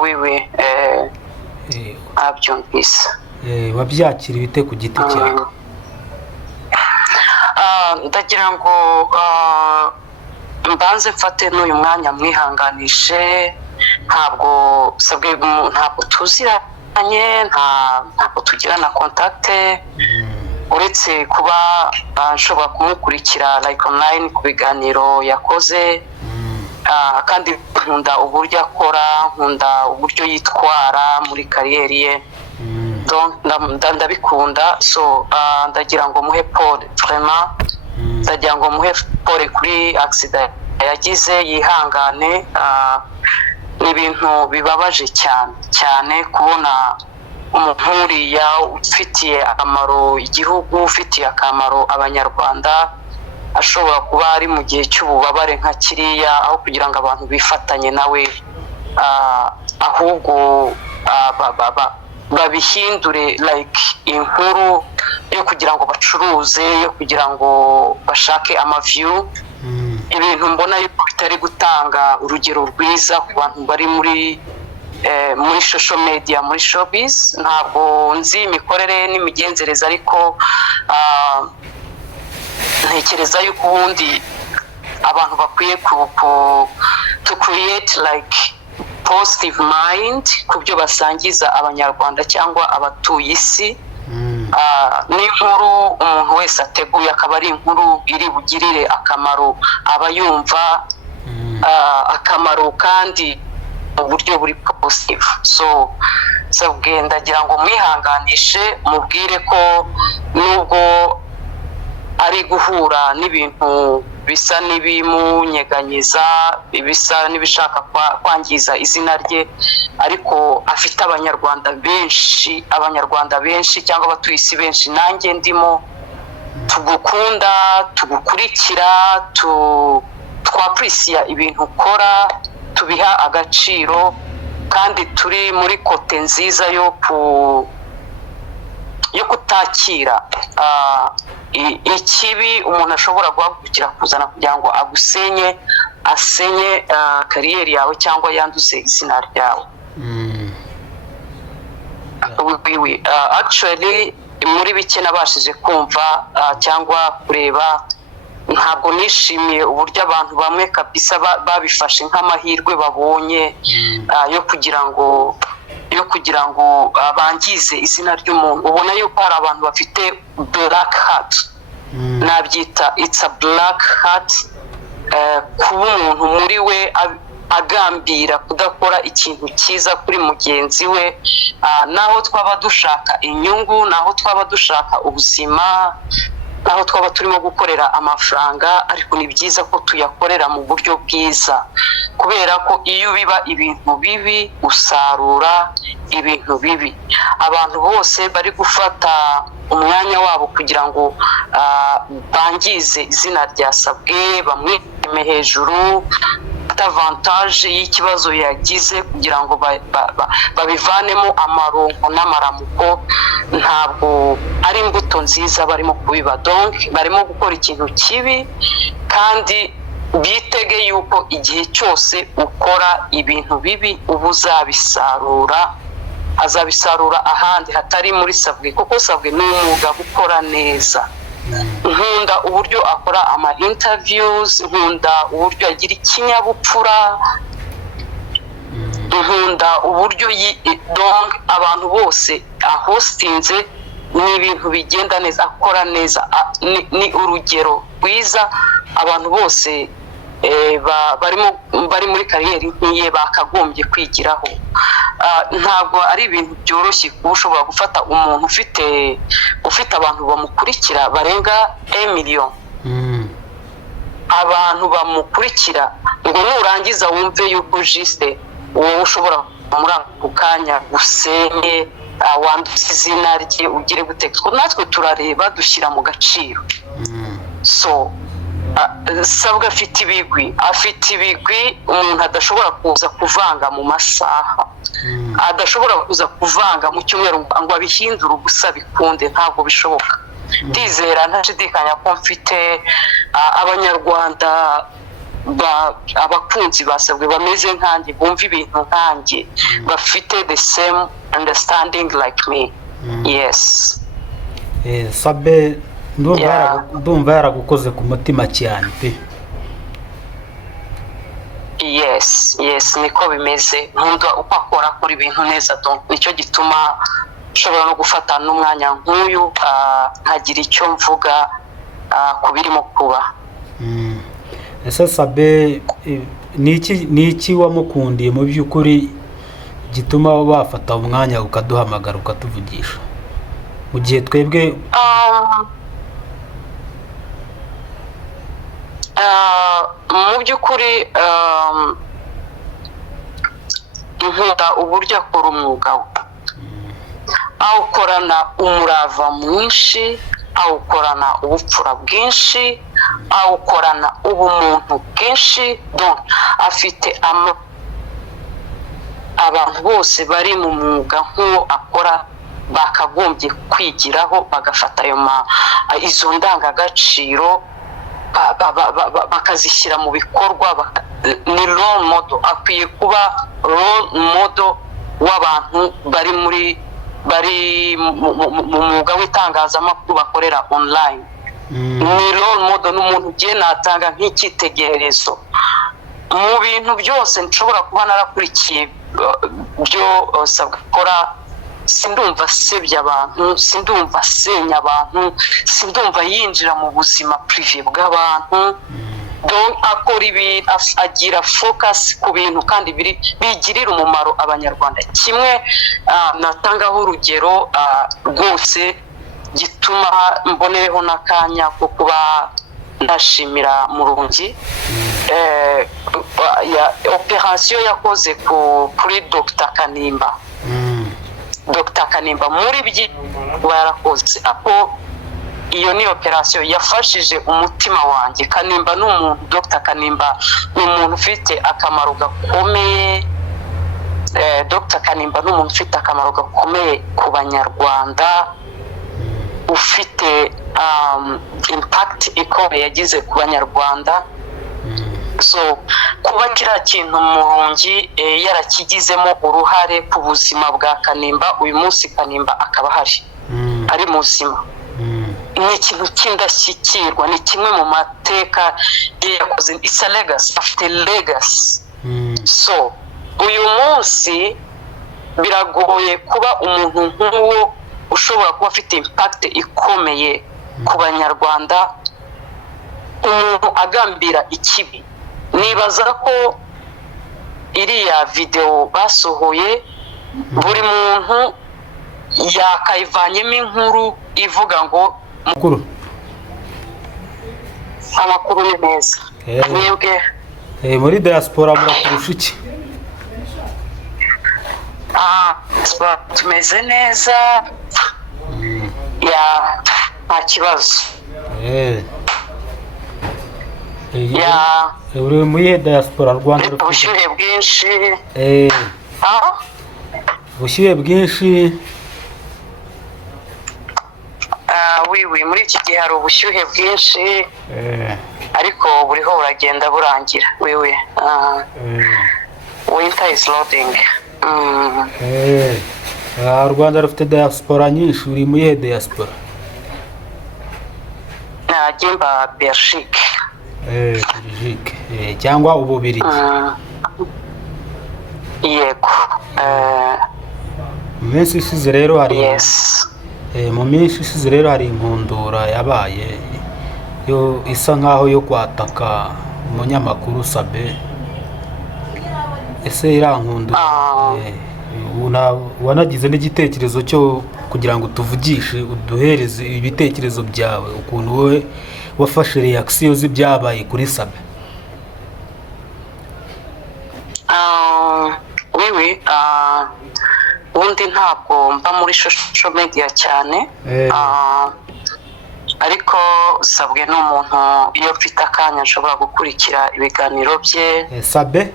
Oui, oui. Abyumvise. wabyakira bite ku giti cyawe? Ndagira ngo mbanze mfate n'uyu mwanya mwihanganishe. Ntabwo tuziranye, ntabwo tugirana kontakte, uretse kuba nshobora kumukurikira like online ku biganiro yakoze. Kandi nkunda uburyo akora, nkunda uburyo yitwara muri kariyeri ye, ndabikunda. So ndagira ngo muhe pole, vraiment ndagira ngo muhe pole kuri accident yagize, yihangane. Ni ibintu bibabaje cyane kubona umuntu uriya ufitiye akamaro igihugu, ufitiye akamaro abanyarwanda, ashobora kuba ari mu gihe cy'ububabare nka kiriya, aho kugira ngo abantu bifatanye nawe, ahubwo babihindure like inkuru yo kugira ngo bacuruze, yo kugira ngo bashake amaviyu. Ibintu mbona yuko bitari gutanga urugero rwiza ku bantu bari muri social media, muri showbiz. Ntabwo nzi imikorere n'imigenzereze, ariko ntekereza yuko ubundi abantu bakwiye to create like positive mind ku byo basangiza abanyarwanda cyangwa abatuye isi. N'inkuru umuntu wese ateguye akaba ari inkuru iri bugirire akamaro abayumva, akamaro kandi mu buryo buri positive. So ndagira ngo mwihanganishe, mubwire ko nubwo ari guhura n'ibintu bisa n'ibimunyeganyiza, bisa n'ibishaka kwangiza izina rye, ariko afite abanyarwanda benshi cyangwa abatuye isi benshi, nanjye ndimo, tugukunda, tugukurikira, twaprisiya ibintu ukora, tubiha agaciro, kandi turi muri kote nziza yo kutakira ikibi umuntu ashobora guhagurukira kuzana kugira ngo asenye kariyeri yawe cyangwa yanduze izina ryawe. Actually muri bike nabashije kumva cyangwa kureba, ntabwo nishimiye uburyo abantu bamwe kabisa babifashe nk'amahirwe babonye yo kugira ngo bangize izina ry'umuntu. Ubona yuko hari abantu bafite black hat, nabyita it's a black hat, kuba umuntu muri we agambira kudakora ikintu cyiza kuri mugenzi we, naho twaba dushaka inyungu, naho twaba dushaka ubuzima, naho twaba turimo gukorera amafaranga, ariko ni byiza ko tuyakorera mu buryo bwiza, kubera ko iyo biba ibintu bibi usarura ibintu bibi. Abantu bose bari gufata umwanya wabo kugira ngo bangize izina rya Sabwe, bamwime hejuru, avantage y'ikibazo yagize kugira ngo babivanemo amaronko n'amaramuko, ntabwo ari imbuto nziza barimo kubiba. Donc barimo gukora ikintu kibi, kandi bitege yuko igihe cyose ukora ibintu bibi uba azabisarura ahandi hatari muri Sabwe, kuko Sabwe ni umwuga gukora neza. Nkunda uburyo akora ama interviews, nkunda uburyo agira ikinyabupfura, nkunda uburyo donc abantu bose ahostinze, ni ibintu bigenda neza, akora neza, ni urugero rwiza abantu bose bari muri kariyeri nk'iye bakagombye kwigiraho. Ntabwo ari ibintu byoroshye kuba ushobora gufata umuntu ufite abantu bamukurikira barenga 1 million, abantu bamukurikira, ngo nurangiza wumve yuko juste wowe ushobora muri ako kanya gusenye, wanduza izina rye, ugire gutekwa. Natwe turareba, dushyira mu gaciro. So Sabwe afite ibigwi umuntu adashobora kuza kuvanga mu masaha, adashobora kuza kuvanga mu cyumweru ngo abihindure ubusa bikunde, ntabwo bishoboka. Ndizera ntashidikanya ko mfite abanyarwanda abakunzi basabwe bameze nkanjye bumva ibintu nkanjye bafite the same understanding like me. Yes. Sabe ndumva yaragukoze ku mutima cyane pe. Yes niko bimeze. Nkunda uko akora ibintu neza, donc nicyo gituma nshobora no gufata n'umwanya nk'uyu nkagira icyo mvuga ku birimo kuba. Ese Sabe niki wamukundiye mu by'ukuri gituma wafata umwanya ukaduhamagara ukatuvugisha mu gihe twebwe mu by'ukuri nkunda uburyo akora umwuga we, awukorana umurava mwinshi, awukorana ubupfura bwinshi, awukorana ubumuntu bwinshi, donc afite abantu bose bari mu mwuga nk'uwo akora bakagombye kwigiraho bagafata izo ndangagaciro bakazishyira mu bikorwa. Ni role model, akwiye kuba role model w'abantu bari mu mwuga w'itangazamakuru bakorera online. Ni role model, n'umuntu ugiye natanga nk'icyitegererezo mu bintu byose nshobora kuba narakurikiye byo Sabwe akora. Sindumva asebya abantu, sindumva asenya abantu, sindumva yinjira mu buzima privé bw'abantu. Donc akora ibintu, agira focus ku bintu kandi bigirira umumaro abanyarwanda. Kimwe natangaho urugero rwose gituma mbonereho n'akanya ko kuba ndashimira Murungi operation yakoze kuri Dr Kanimba. Dr Kanimba muri by'ibyo yarakoze, ako iyo ni operation yafashije umutima wanjye. Kanimba n'umuntu, Dr Kanimba n'umuntu ufite akamaro gakomeye. Dr Kanimba n'umuntu ufite akamaro gakomeye ku banyarwanda, ufite impact ikomeye yagize ku banyarwanda. So kuba kiriya kintu Murungi yarakigizemo uruhare ku buzima bwa Kanimba, uyu munsi Kanimba akaba ari muzima, ni ikintu cy'indashyikirwa, ni kimwe mu mateka yakoze. It's a legacy, afite legacy. So uyu munsi biragoye kuba umuntu nk'uwo ushobora kuba afite impact ikomeye ku banyarwanda, umuntu agambira ikibi. Nibaza ko iriya video basohoye buri muntu yakayivanyemo inkuru ivuga ngo amakuru ni meza. Mwebwe muri diaspora murakurusha iki? Tumeze neza, nta kibazo. Uri muri diaspora Rwanda rufite ubushyuhe bwinshi. Ubushyuhe bwinshi. Oui, muri iki gihe hari ubushyuhe bwinshi, ariko buriho buragenda burangira. Winter is loading. Rwanda rufite diaspora nyinshi. Uri muri diaspora? Najyemba Belgique. Belgique cyangwa Ububiligi? Yego. Mu minsi isize rero hari Yes. Mu minsi isize rero hari inkundura yabaye yo isa nkaho yo kwataka umunyamakuru Sabe. Ese irankundura wanagize n'igitekerezo cyo kugira ngo tuvugishe uduhereze ibitekerezo byawe ukuntu wowe wafashe reaction z'ibyabaye kuri Sabe? Oui, ubundi ntabwo mba muri social media cyane, ariko Sabwe ni umuntu iyo mfite akanya nshobora gukurikira ibiganiro bye. Sabe?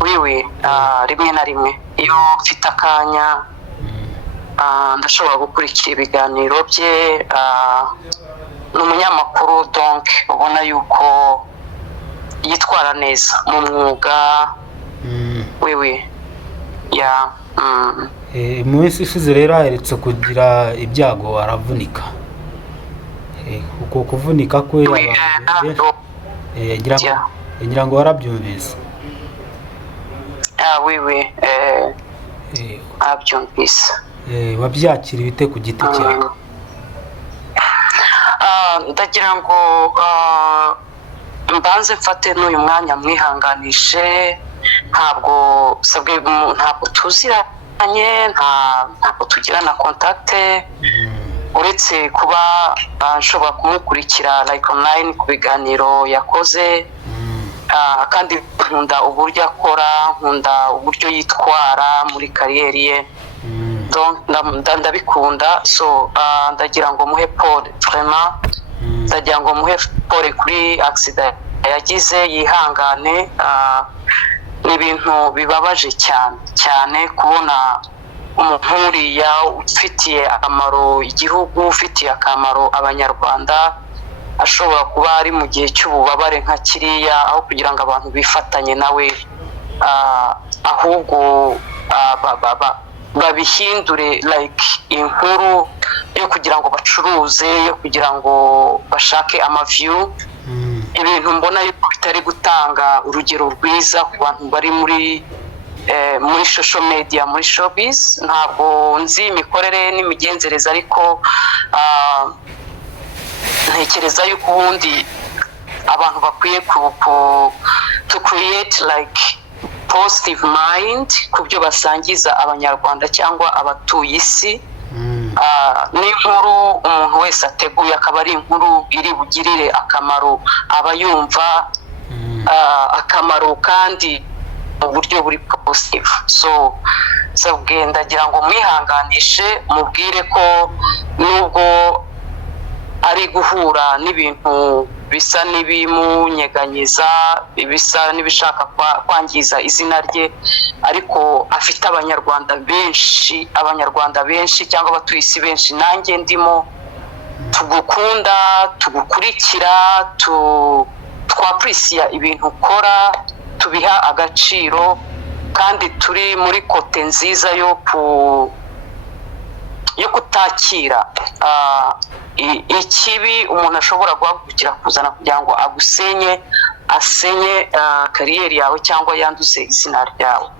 Oui, rimwe na rimwe iyo mfite akanya ndashobora gukurikira ibiganiro bye. Ni umunyamakuru, donc ubona yuko yitwara neza mu mwuga wiwe ya mu minsi ishize rero aherutse kugira ibyago aravunika. Uko kuvunika kwe ngira ngo warabyumvise. wiwe abyumvise. Wabyakira ibite ku giti cyawe? Ndagira ngo mbanze mfate n'uyu mwanya mwihanganishe. Ntabwo tuziranye, ntabwo tugirana kontakte, uretse kuba nshobora kumukurikira like online ku biganiro yakoze. Kandi nkunda uburyo akora, nkunda uburyo yitwara muri kariyeri ye, ndabikunda. So ndagira ngo muhe pole vraiment, ndagira ngo muhe pole kuri accident yagize, yihangane. Ni ibintu bibabaje cyane kubona umuntu uriya ufitiye akamaro igihugu, ufitiye akamaro abanyarwanda, ashobora kuba ari mu gihe cy'ububabare nka kiriya, aho kugira ngo abantu bifatanye nawe, ahubwo babihindure like inkuru yo kugira ngo bacuruze, yo kugira ngo bashake amaview. Ibintu mbona yuko bitari gutanga urugero rwiza ku bantu bari muri social media, muri showbiz. Ntabwo nzi imikorere n'imigenzereze, ariko ntekereza yuko ubundi abantu bakwiye to create like positive mind ku byo basangiza abanyarwanda cyangwa abatuye isi. N'inkuru umuntu wese ateguye akaba ari inkuru iri bugirire akamaro abayumva, akamaro kandi mu buryo buri positive. So ndagira ngo mwihanganishe, mubwire ko nubwo ari guhura n'ibintu bisa n'ibimunyeganyiza, bisa n'ibishaka kwangiza izina rye, ariko afite abanyarwanda benshi cyangwa abatuye isi benshi, nanjye ndimo, tugukunda, tugukurikira, twaprisiya ibintu ukora, tubiha agaciro, kandi turi muri kote nziza yo kutakira ikibi umuntu ashobora guhagurukira kuzana kugira ngo asenye kariyeri yawe cyangwa yanduze izina ryawe.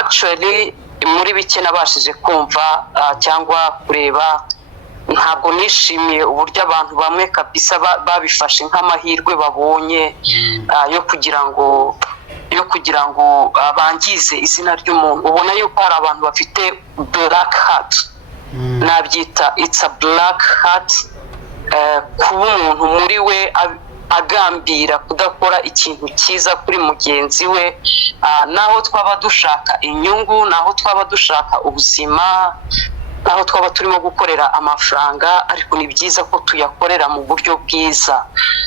Actually muri bike nabashije kumva cyangwa kureba, ntabwo nishimiye uburyo abantu bamwe kabisa babifashe nk'amahirwe babonye yo kugira ngo bangize izina ry'umuntu. Ubona yuko hari abantu bafite black heart, nabyita it's a black heart, kuba umuntu muri we agambira kudakora ikintu cyiza kuri mugenzi we, naho twaba dushaka inyungu, naho twaba dushaka ubuzima, naho twaba turimo gukorera amafaranga, ariko ni byiza ko tuyakorera mu buryo bwiza,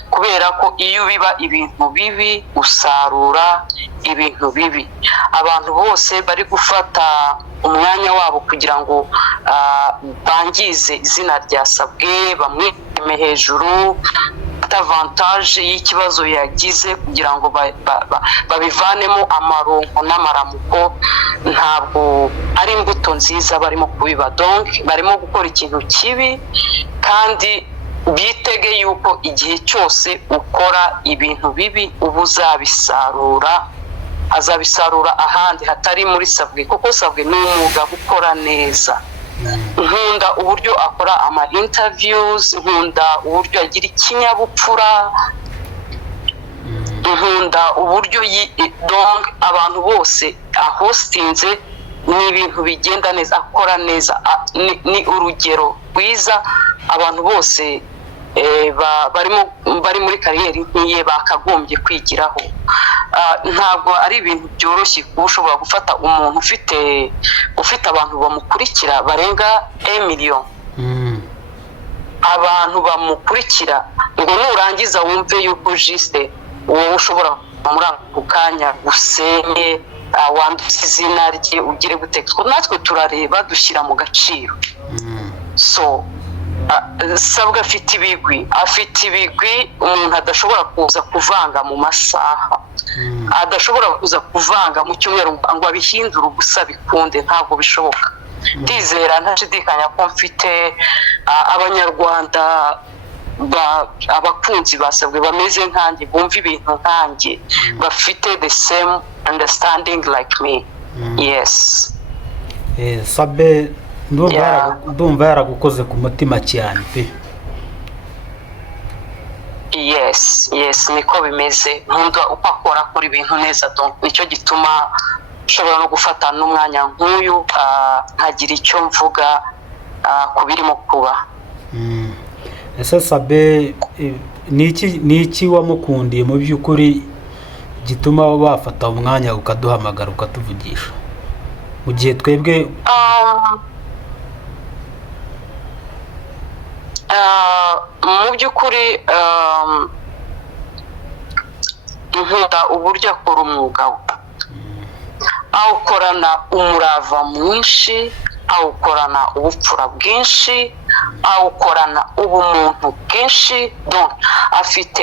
kubera ko iyo biba ibintu bibi usarura ibintu bibi. Abantu bose bari gufata umwanya wabo kugira ngo bangize izina rya Sabwe, bamwime hejuru, avantage y'ikibazo yagize kugira ngo babivanemo amaronko n'amaramuko, ntabwo ari imbuto nziza barimo kubiba. Donc barimo gukora ikintu kibi, kandi bitege yuko igihe cyose ukora ibintu bibi uba azabisarura ahandi hatari muri Sabwe, kuko Sabwe ni umwuga gukora neza. Nkunda uburyo akora ama interviews, nkunda uburyo agira ikinyabupfura, nkunda uburyo donc abantu bose ahostinze, ni ibintu bigenda neza, akora neza, ni urugero rwiza abantu bose bari muri kariyeri nk'iye bakagombye kwigiraho. Ntabwo ari ibintu byoroshye kuba ushobora gufata umuntu ufite abantu bamukurikira barenga 1 million, abantu bamukurikira, ngo nurangiza wumve yuko juste wowe ushobora muri ako kanya gusenye, wanduza izina rye, ugire guteka. Natwe turareba dushyira mu gaciro. So sabwa afite ibigwi umuntu adashobora kuza kuvanga mu masaha, adashobora kuza kuvanga mu cyumweru ngo abihindure ubusa bikunde, ntabwo bishoboka. Ndizera ntashidikanya ko mfite abanyarwanda abakunzi basabwe bameze nkanjye, bumva ibintu nkanjye, bafite the same understanding like me. Yes. Sabe ndumva yaragukoze ku mutima cyane pe. Yes, niko bimeze. Nkunda uko akora ibintu neza, nicyo gituma nshobora no gufata n'umwanya nk'uyu nkagira icyo mvuga ku birimo kuba. Ese Sabe niki wamukundiye mu by'ukuri gituma wafata umwanya ukaduhamagara ukatuvugisha mu gihe twebwe mu by'ukuri nkunda uburyo akora umwuga we, awukorana umurava mwinshi, awukorana ubupfura bwinshi, awukorana ubumuntu bwinshi. Afite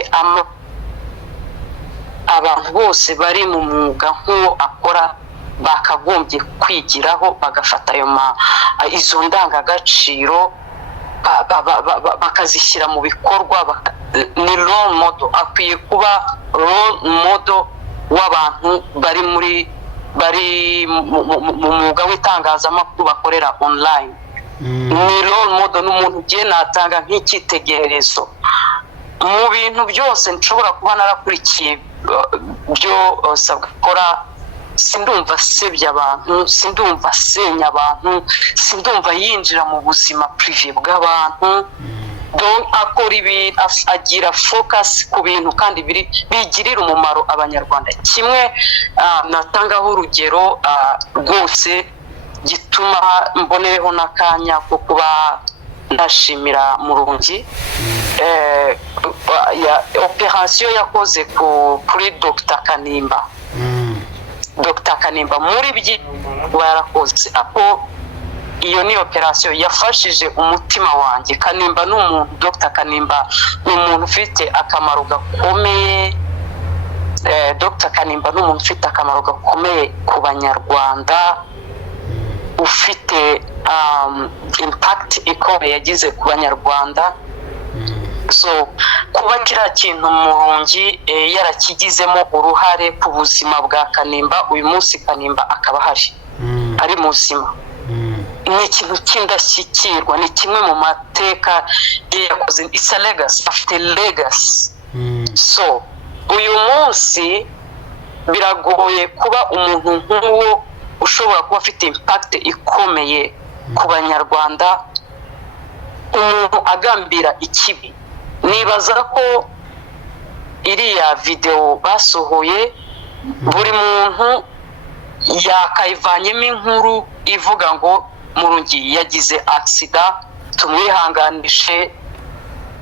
abantu bose bari mu mwuga nk'uwo akora bakagombye kwigiraho, bagafata izo ndangagaciro bakazishyira mu bikorwa. Ni role model, akwiye kuba role model w'abantu bari mu mwuga w'itangazamakuru bakorera online. Ni role model, n'umuntu ugiye natanga nk'icyitegererezo mu bintu byose nshobora kuba narakurikiye byo Sabwa akora. Sindumva asebya abantu, sindumva asenya abantu, sindumva yinjira mu buzima privé bw'abantu. Akora ibintu, agira focus ku bintu kandi bigirira umumaro abanyarwanda. Kimwe natangaho urugero rwose gituma mbonereho n'akanya ko kuba ndashimira Murungi operation yakoze kuri Dr. Kanimba. Dr. Kanimba muri by'ubu yarakoze ako iyo ni operation yafashije umutima wanjye. Kanimba n'umuntu, Dr. Kanimba n'umuntu ufite akamaro gakomeye. Dr. Kanimba n'umuntu ufite akamaro gakomeye ku banyarwanda, ufite impact ikomeye yagize ku banyarwanda. So kuba kiriya kintu Murungi yarakigizemo uruhare ku buzima bwa Kanimba, uyu munsi Kanimba akaba ari muzima, ni ikintu cy'indashyikirwa, ni kimwe mu mateka yakoze. It's a legacy, afite legacy. So uyu munsi biragoye kuba umuntu nk'uwo ushobora kuba afite impact ikomeye ku banyarwanda, umuntu agambira ikibi. Nibaza ko iriya video basohoye buri muntu yakayivanyemo inkuru ivuga ngo Murungi yagize accident, tumwihanganishe,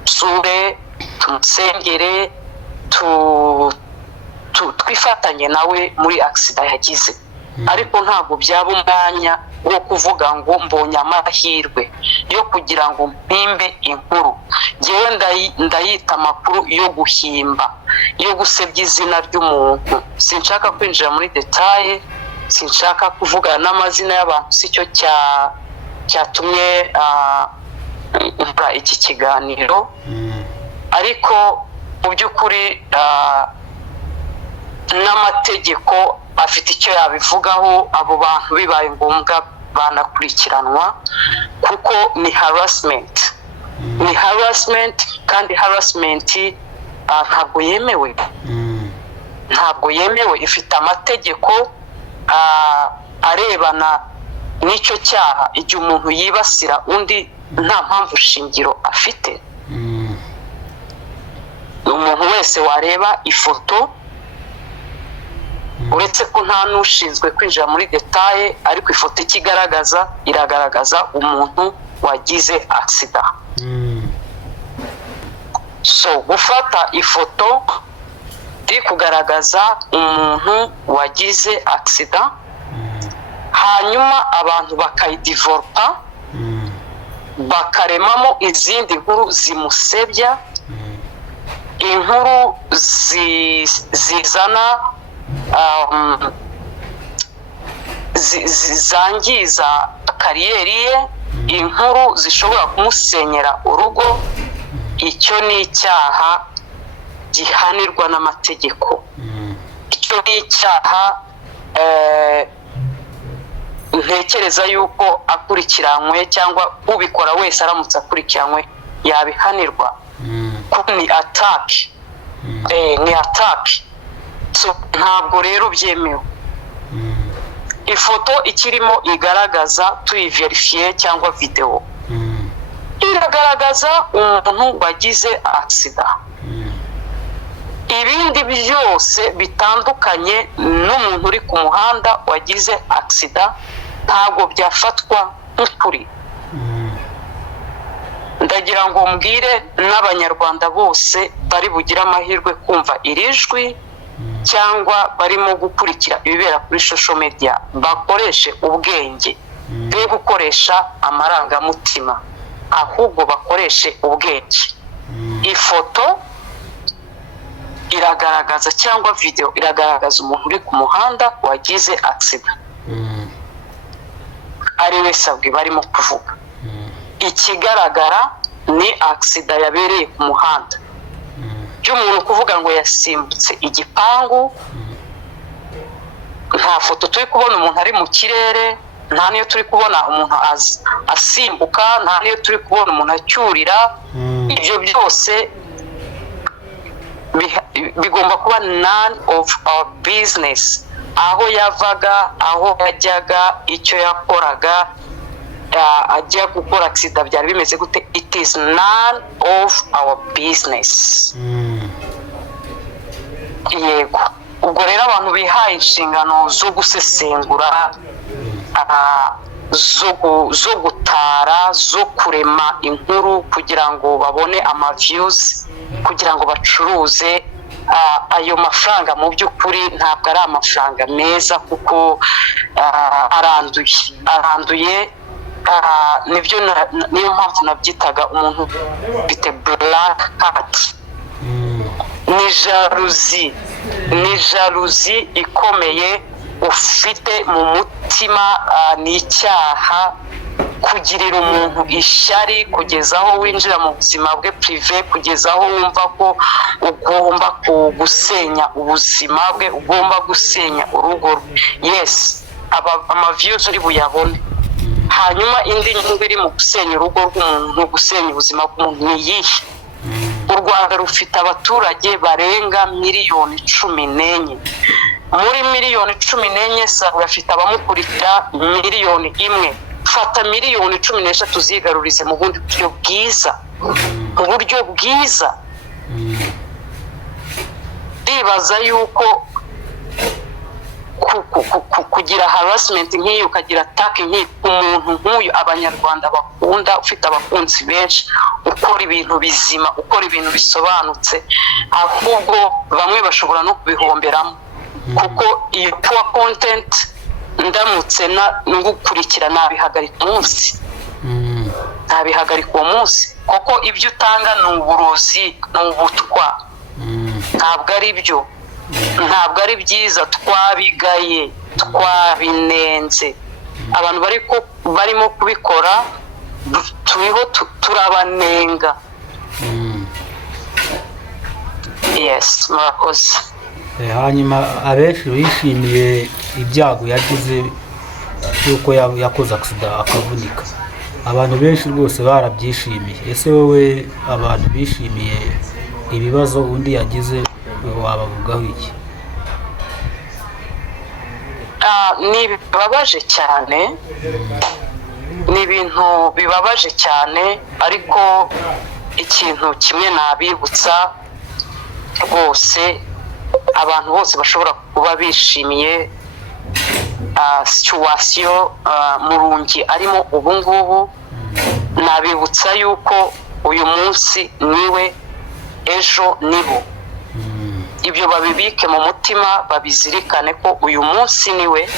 sure, tumusengere, twifatanye nawe muri accident yagize. Ariko ntabwo byaba umwanya wo kuvuga ngo mbonye amahirwe yo kugira ngo mpimbe inkuru. Ngewe ndayita amakuru yo guhimba, yo gusebya izina ry'umuntu. Sinshaka kwinjira muri detaye, sinshaka kuvuga n'amazina y'abantu, sicyo cyatumye nkora iki kiganiro. Ariko mu by'ukuri n'amategeko afite icyo yabivugaho. Abo bantu bibaye ngombwa banakurikiranwa kuko ni harassment, kandi harassment ntabwo yemewe, ifite amategeko arebana n'icyo cyaha. Igihe umuntu yibasira undi nta mpamvu shingiro afite, umuntu wese wareba ifoto, uretse ko nta n'ushinzwe kwinjira muri detaye, ariko ifoto iragaragaza umuntu wagize accident. So gufata ifoto iri kugaragaza umuntu wagize accident, hanyuma abantu bakayidivelopa bakaremamo izindi nkuru zimusebya, inkuru zizana zangiza kariyeri ye, inkuru zishobora kumusenyera urugo. Icyo ni icyaha gihanirwa n'amategeko. Icyo ni icyaha ntekereza yuko akurikiranywe cyangwa ubikora wese aramutse akurikiranywe yabihanirwa. Kuko ni attack, ni attack. So ntabwo rero byemewe. Ifoto ikirimo igaragaza tuyiverifiye cyangwa video, iragaragaza umuntu wagize accident. Ibindi byose bitandukanye n'umuntu uri ku muhanda wagize accident ntabwo byafatwa nk'ukuri. Ndagira ngo mbwire n'abanyarwanda bose bari bugira amahirwe kumva iri jwi cyangwa barimo gukurikira ibibera kuri social media, bakoreshe ubwenge, be gukoresha amarangamutima, ahubwo bakoreshe ubwenge. Ifoto iragaragaza cyangwa video iragaragaza umuntu uri ku muhanda wagize accident, ari we sabwe barimo kuvuga. Ikigaragara ni accident yabereye ku muhanda, by'umuntu kuvuga ngo yasimbutse igipangu. Nta foto turi kubona umuntu ari mu kirere, nta niyo turi kubona umuntu asimbuka, nta niyo turi kubona umuntu acyurira. Ibyo byose bigomba kuba none of our business. Aho yavaga, aho yajyaga, icyo yakoraga, ajya gukora accident byari bimeze gute, it is none of our business. Yego, ubwo rero abantu bihaye inshingano zo gusesengura, zo gutara, zo kurema inkuru kugira ngo babone views, kugira ngo bacuruze ayo mafaranga. Mu by'ukuri ntabwo ari amafaranga meza kuko aranduye. Niyo mpamvu nabyitaga umuntu ufite black heart. Ni jalousie ikomeye ufite mu mutima. Ni icyaha kugirira umuntu ishyari kugeza aho winjira mu buzima bwe privé, kugeza aho wumva ko ugomba gusenya ubuzima bwe, ugomba gusenya urugo rwe. Yes, views uri buyabone. Hanyuma indi nyungu iri mu gusenya urugo rw'umuntu, gusenya ubuzima bw'umuntu ni iyihe? U Rwanda rufite abaturage barenga 14,000,000. Muri 14,000,000 Sabwe afite abamukurikira 1,000,000. Fata 13,000,000 zigarurize mu bundi buryo bwiza. Ndibaza yuko kugira harassment nk'iyo, ukagira attack nk'iyo umuntu nk'uyu abanyarwanda bakunda, ufite abakunzi benshi, ukora ibintu bizima, ukora ibintu bisobanutse, ahubwo bamwe bashobora no kubihomberamo. Kuko iyo poor content ndamutse ngukurikira nabihagarika umunsi, uwo munsi, kuko ibyo utanga ni uburozi, ni ubutwa. Ntabwo ari byo, ntabwo ari byiza. Twabigaye, twabinenze. Abantu barimo kubikora turiho turabanenga. Yes, murakoze. Hanyuma abenshi bishimiye ibyago yagize yuko yakoze accident akavunika. Abantu benshi rwose barabyishimiye. Ese wowe abantu bishimiye ibibazo undi yagize wabavugaho iki? Ni bibabaje cyane, ni ibintu bibabaje cyane, ariko ikintu kimwe nabibutsa rwose, abantu bose bashobora kuba bishimiye situation Murungi arimo ubu ngubu, nabibutsa yuko uyu munsi niwe, ejo nibo. Ibyo babibike mu mutima, babizirikane ko uyu munsi niwe,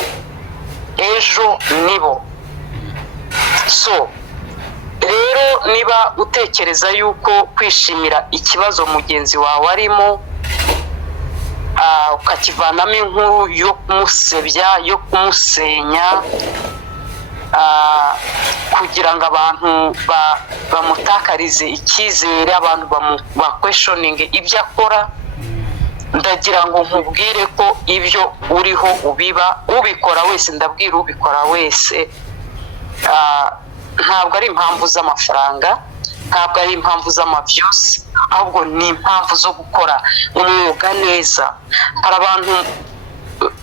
ejo nibo. So rero niba utekereza yuko kwishimira ikibazo mugenzi wawe arimo ukakivanamo inkuru yo kumusebya yo kumusenya kugira ngo abantu bamutakarize icyizere, abantu bakweshoninge ibyo akora, ndagira ngo nkubwire ko ibyo uriho ubikora wese, ndabwira ubikora wese, ntabwo ari impamvu z'amafaranga, ntabwo ari impamvu z'amavyusi, ahubwo ni impamvu zo gukora umwuga neza. Hari abantu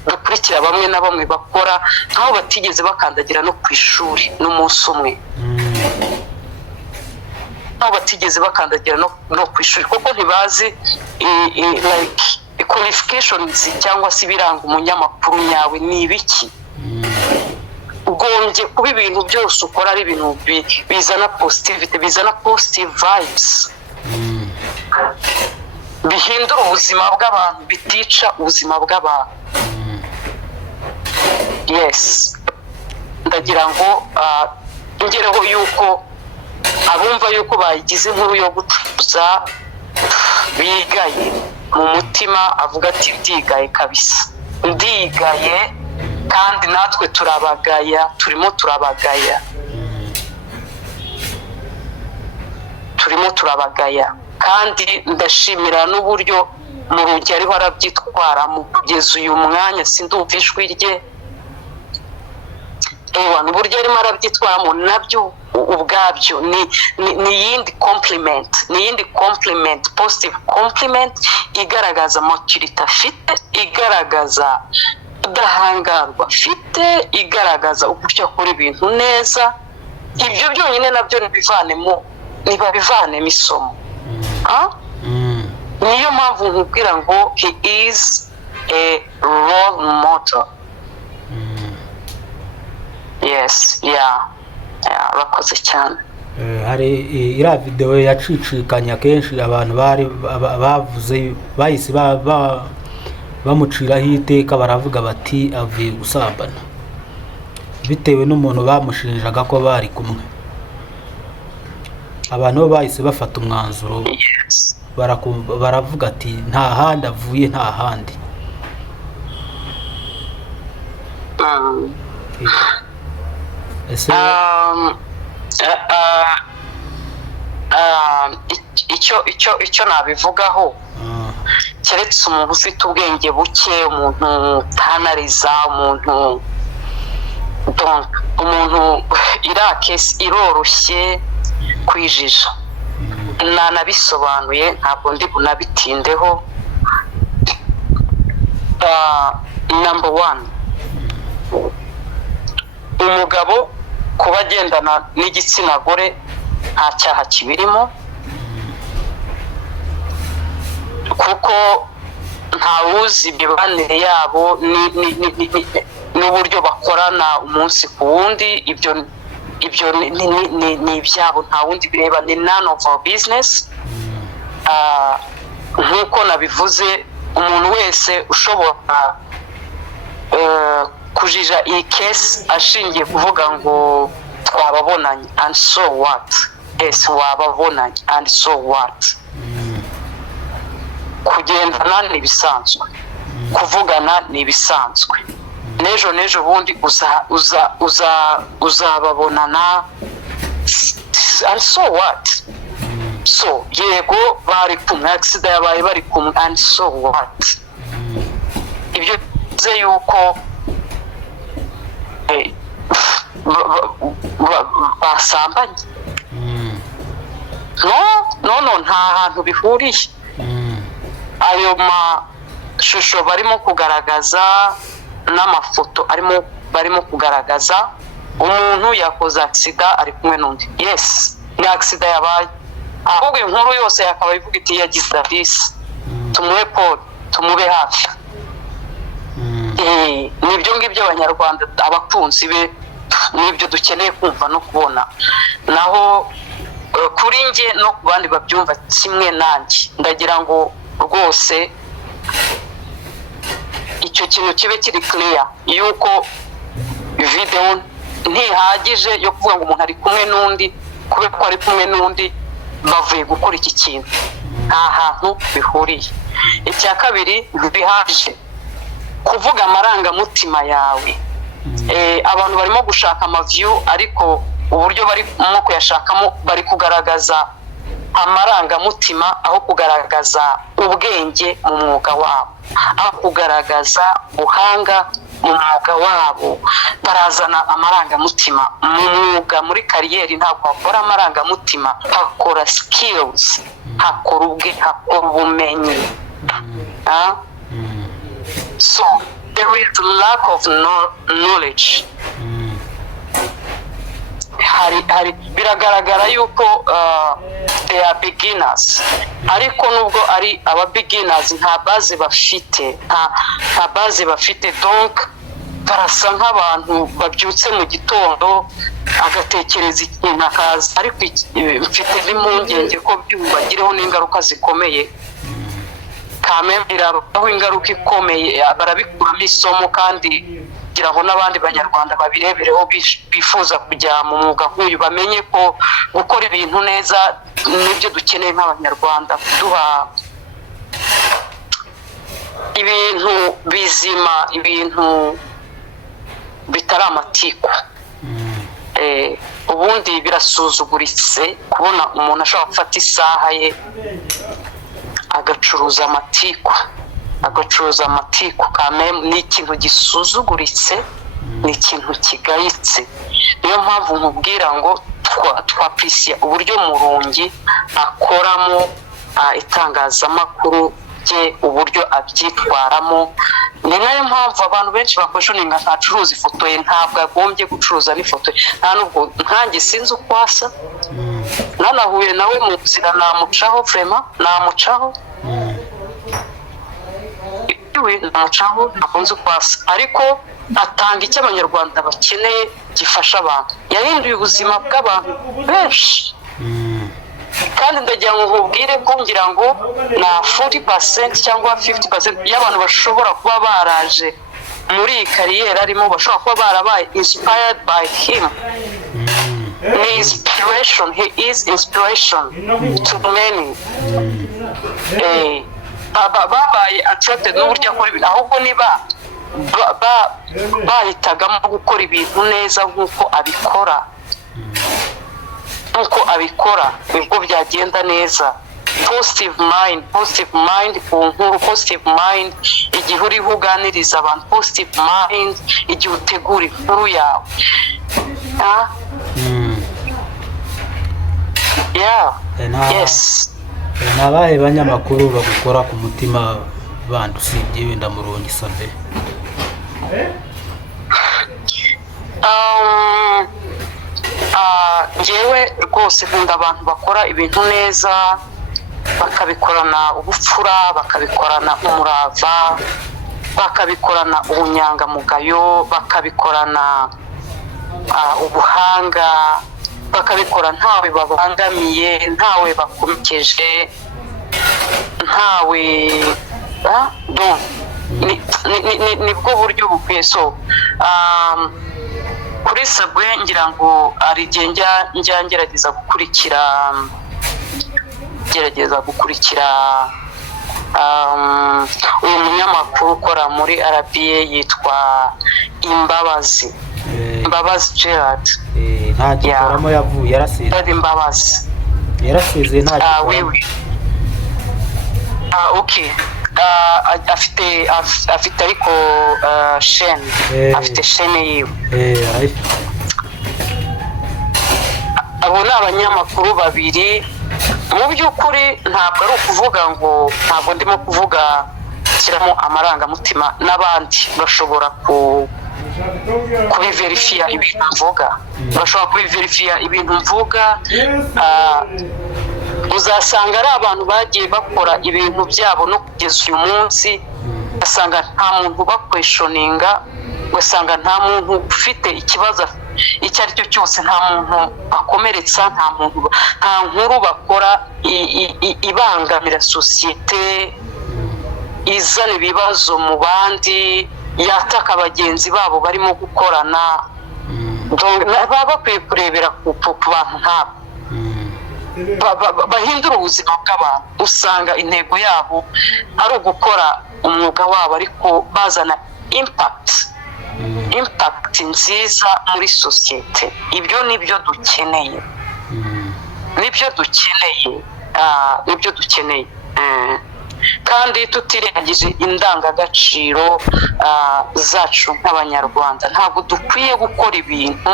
dukurikira bamwe na bamwe bakora nkaho batigeze bakandagira no ku ishuri n'umunsi umwe, nkaho batigeze bakandagira no ku ishuri, kuko ntibazi like qualifications cyangwa se ibiranga umunyamakuru nyawe ni ibiki. Ugombye kuba ibintu byose ukora ari ibintu bizana positivity, bizana positive vibes, bihindura ubuzima bw'abantu, bitica ubuzima bw'abantu. Yes, ndagira ngo ngereho yuko abumva yuko bayigize inkuru yo gucuza bigaye mu mutima, avuga ati ndigaye kabisa, ndigaye, kandi natwe turabagaya, turimo turabagaya, kandi ndashimira n'uburyo mu rugi ariho arabyitwaramo kugeza uyu mwanya. Sindumva ijwi rye, uburyo arimo arabyitwaramo nabyo ubwabyo ni yindi compliment, positive compliment, igaragaza maturity afite, igaragaza udahangarwa afite, igaragaza uburyo akora ibintu neza. Ibyo byonyine nabyo nibabivanemo isomo. Niyo mpamvu nkubwira ngo he is a role model. Yes, bakoze cyane. Hari iriya videwo yacicikanye akenshi, abantu bavuze bahise bamuciraho iteka, baravuga bati avuye gusambana, bitewe n'umuntu bamushinjaga ko bari kumwe. Abantu bo bahise bafata umwanzuro, baravuga ati nta handi avuye, nta handi. icyo nabivugaho, keretse umuntu ufite ubwenge buke, umuntu utanariza, umuntu iriya kesi iroroshye kwijija, nanabisobanuye, ntabwo ndi bunabitindeho. Number one, umugabo kuba agendana n'igitsina gore nta cyaha kibirimo, kuko ntawuzi imibanire yabo n'uburyo bakorana umunsi ku wundi. Ibyo ni ibyabo, nta wundi bireba, ni none of our business. Nk'uko nabivuze, umuntu wese ushobora kujija iyi kesi ashingiye kuvuga ngo twababonanye and so what. Yes, wababonanye and so what. Kugendana ni ibisanzwe, kuvugana ni ibisanzwe, n'ejo bundi uzababonana and so what. So yego bari kumwe, accident yabaye bari kumwe and so what. Ibyo bivuze yuko basambanye. No, nta hantu bihuriye. Ayo mashusho barimo kugaragaza n'amafoto barimo kugaragaza, umuntu yakoze accident ari kumwe n'undi. Yes, ni accident yabaye, ahubwo inkuru yose yakaba ivuga iti yagize this, tumuhe Paul, tumube hafi. Nibyo ngibyo abanyarwanda, abakunzi be, nibyo dukeneye kumva no kubona. Naho kuri nge no ku bandi babyumva kimwe nanjye, ndagira ngo rwose icyo kintu kibe kiri clear, yuko video ntihagije yo kuvuga ngo umuntu ari kumwe n'undi kubera ko ari kumwe n'undi bavuye gukora iki kintu, nta hantu bihuriye. Icya kabiri, bihaje kuvuga amarangamutima yawe. Abantu barimo gushaka amaviyu, ariko uburyo barimo kuyashakamo bari kugaragaza amarangamutima aho kugaragaza ubwenge mu mwuga wabo, aho kugaragaza ubuhanga mu mwuga wabo. Barazana amarangamutima mu mwuga. Muri kariyeri ntabwo bakora amarangamutima, hakora skills, hakora ubumenyi. So there is lack of knowledge. Biragaragara yuko they are beginners, ariko nubwo ari aba beginners nta base bafite, nta base bafite. Donc barasa nk'abantu babyutse mu gitondo agatekereza ikintu akaza, ariko mfite n'impungenge ko byubagireho n'ingaruka zikomeye. Kameme birabaho ingaruka ikomeye, barabikuramo isomo, kandi kugira ngo n'abandi banyarwanda babirebereho bifuza kujya mu mwuga nk'uyu, bamenye ko gukora ibintu neza nibyo dukeneye nk'abanyarwanda, kuduha ibintu bizima, ibintu bitari amatiku. Ubundi birasuzuguritse kubona umuntu ashobora gufata isaha ye agacuruza amatiku. Kameme ni ikintu gisuzuguritse, ni ikintu kigayitse. Niyo mpamvu nkubwira ngo twaprisiya uburyo Murungi akoramo itangazamakuru rye, uburyo abyitwaramo. Ni nayo mpamvu abantu benshi bakweshoninga ntacuruza ifoto ye, ntabwo agombye gucuruza n'ifoto ye. Nta nubwo nkanjye sinzi uko asa, nanahuye nawe mu nzira namucaho, vraiment namucaho, namucaho, akunze uko asa, ariko atanga icyo abanyarwanda bakeneye gifasha abantu. Yahinduye ubuzima bw'abantu benshi, kandi ndagira ngo nkubwire ko ngira ngo na 40% cyangwa 50% y'abantu bashobora kuba baraje muri iyi kariyeri arimo, bashobora kuba barabaye inspired by him. He is inspiration to many. Babaye attracted n'uburyo akora ibintu, ahubwo niba bahitagamo gukora ibintu neza nk'uko abikora, nibwo byagenda neza. Positive mind ku nkuru, positive mind igihe uriho uganiriza abantu, positive mind igihe utegura inkuru yawe. Yes. Nabaye banyamakuru bagukora ku mutima bandi usibye wenda Murungi Sabin? Njyewe rwose nkunda abantu bakora ibintu neza, bakabikorana ubupfura, bakabikorana umurava, bakabikorana ubunyangamugayo, bakabikorana ubuhanga, bakabikora ntawe babangamiye, ntawe bakomekeje, ntawe nibwo buryo bukwiye. So kuri Sabwe ngira ngo ari igihe njya ngerageza gukurikira uyu munyamakuru ukora muri RBA yitwa Imbabazi Gerard. Nta gikoramo yavuye, yarasize. Imbabazi yarasize nta gikoramo. Okay. Afite ariko shene, afite shene yiwe. Abo ni abanyamakuru babiri. Mu by'ukuri ntabwo ari ukuvuga ngo, ntabwo ndimo kuvuga kiramo amarangamutima, n'abandi bashobora kubiverifiya ibintu mvuga, uzasanga ari abantu bagiye bakora ibintu byabo no kugeza uyu munsi, ugasanga nta muntu bakweshoninga, ugasanga nta muntu ufite ikibazo icyo ari cyo cyose, nta muntu akomeretsa, nta nkuru bakora ibangamira sosiyete, izana ibibazo mu bandi, yataka bagenzi babo barimo gukorana. Baba bakwiye kurebera ku bantu nk'abo. bahindura ubuzima bw'abantu. Usanga intego yabo ari ugukora umwuga wabo ariko bazana impact nziza muri sosiyete. Ibyo nibyo dukeneye, nibyo dukeneye kandi tutirengagije indangagaciro zacu nk'abanyarwanda. Ntabwo dukwiye gukora ibintu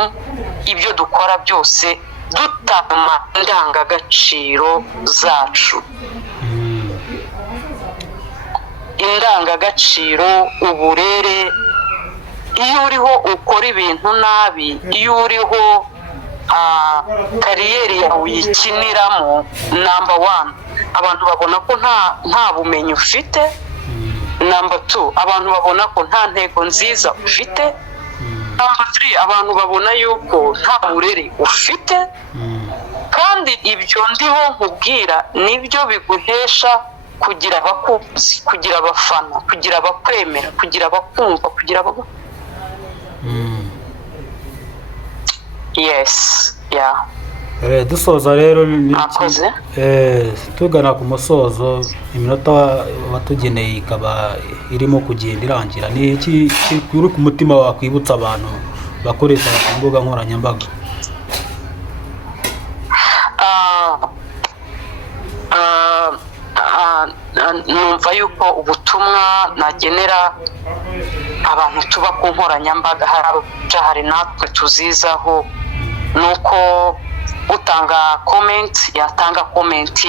ibyo dukora byose dutama indangagaciro zacu. Indangagaciro, uburere, iyo uriho ukora ibintu nabi, iyo uriho kariyeri yawe uyikiniramo, number one, abantu babona ko nta bumenyi ufite. Number two, abantu babona ko nta ntego nziza ufite. Number three, abantu babona yuko nta burere ufite. Kandi ibyo ndiho nkubwira nibyo biguhesha kugira abakunzi, kugira abafana, kugira abakwemera, kugira abakumva, kugira yes, yeah. Dusoza rero tugana ku musozo, iminota watugeneye ikaba irimo kugenda irangira. Ni iki kiri ku mutima wakwibutsa abantu bakoresha imbuga nkoranyambaga? Numva yuko ubutumwa nagenera abantu tuba ku nkoranyambaga, hari natwe tuzizaho, nuko utanga comment yatanga comment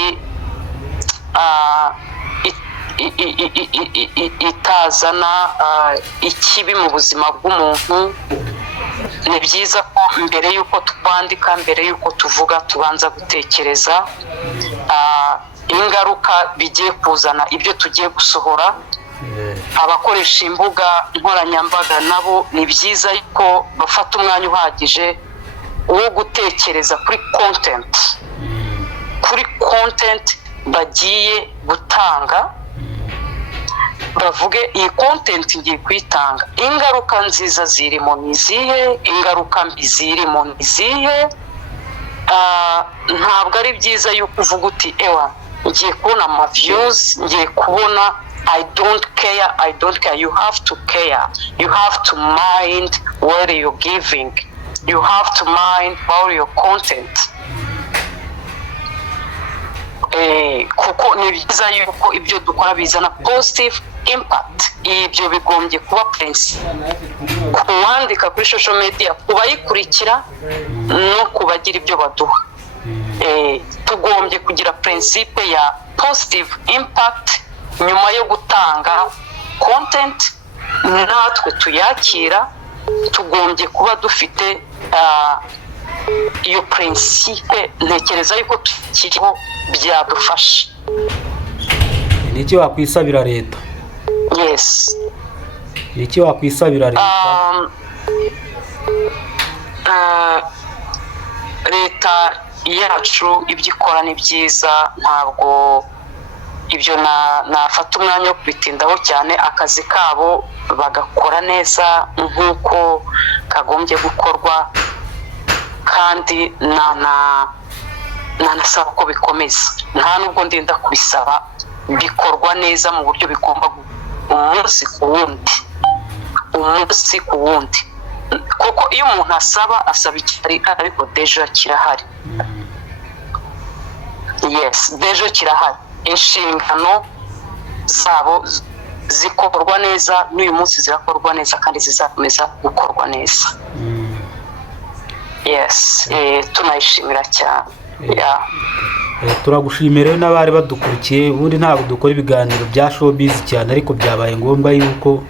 itazana ikibi mu buzima bw'umuntu. Ni byiza ko mbere y'uko twandika, mbere y'uko tuvuga, tubanza gutekereza ingaruka bigiye kuzana ibyo tugiye gusohora. Abakoresha imbuga nkoranyambaga nabo ni byiza ko bafata umwanya uhagije wo gutekereza kuri content bagiye gutanga. Bavuge iyi content ngiye kwitanga, ingaruka nziza zirimo ni izihe, ingaruka mbi zirimo ni izihe. Ntabwo ari byiza yuko uvuga uti ewa ngiye kubona ama views, ngiye kubona I don't care. You have to care. You have to mind what you're giving. You have to mind about your content. Kuko ni byiza yuko ibyo dukora bizana positive impact. Ibyo bigombye kuba principle kuwandika kuri social media, kubayikurikira no kubagira ibyo baduha. Tugombye kugira principle ya positive impact nyuma yo gutanga content. Natwe tuyakira, tugombye kuba dufite iyo principe. Ntekereza yuko tukiriho byadufasha. Ni iki wakwisabira leta? Yes. Ni iki wakwisabira leta? Leta yacu ibyo ikora ni byiza, ntabwo ibyo nafata umwanya wo kubitindaho cyane. Akazi kabo bagakora neza nk'uko kagombye gukorwa, kandi nanasaba ko bikomeza. Nta nubwo ndinda kubisaba, bikorwa neza mu buryo bigomba umunsi ku wundi. Kuko iyo umuntu asaba ikiri ariko deja kirahari. Yes, deja kirahari. Inshingano zabo zikorwa neza, n'uyu munsi zirakorwa neza kandi zizakomeza gukorwa neza. Yes, tunayishimira cyane. Turagushimira n'abari badukurikiye. Ubundi ntabwo dukora ibiganiro bya showbiz cyane, ariko byabaye ngombwa yuko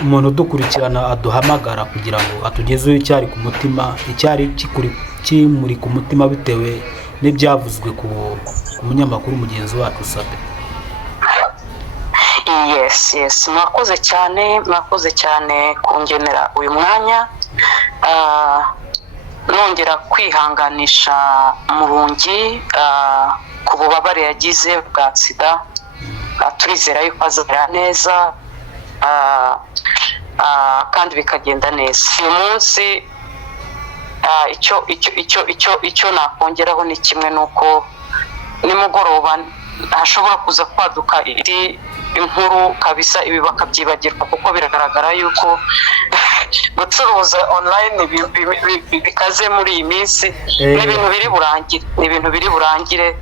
umuntu udukurikirana aduhamagara kugira ngo atugezeho icyari ku mutima, icyari kimuri ku mutima bitewe n'ibyavuzwe ku munyamakuru mugenzi wacu Sabe. Yes, mwakoze cyane kungenera uyu mwanya. Nongera kwihanganisha Murungi ku bubabare yagize bwa sida. Turizera yuko azamera neza kandi bikagenda neza. Uyu munsi icyo nakongeraho ni kimwe, nuko nimugoroba hashobora kuza kwaduka indi inkuru kabisa, ibi bakabyibagirwa, kuko biragaragara yuko gucuruza online bikaze muri iyi minsi. Ni ibintu biri burangire,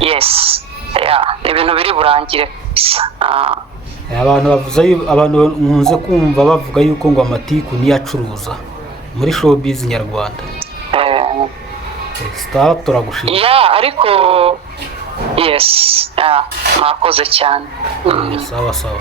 yes, ni ibintu biri burangire. abantu nkunze kumva bavuga yuko ngo amatiku niyo acuruza muri showbiz nyarwanda. Turagushimira. Ariko yes, mwakoze cyane. Sawa sawa.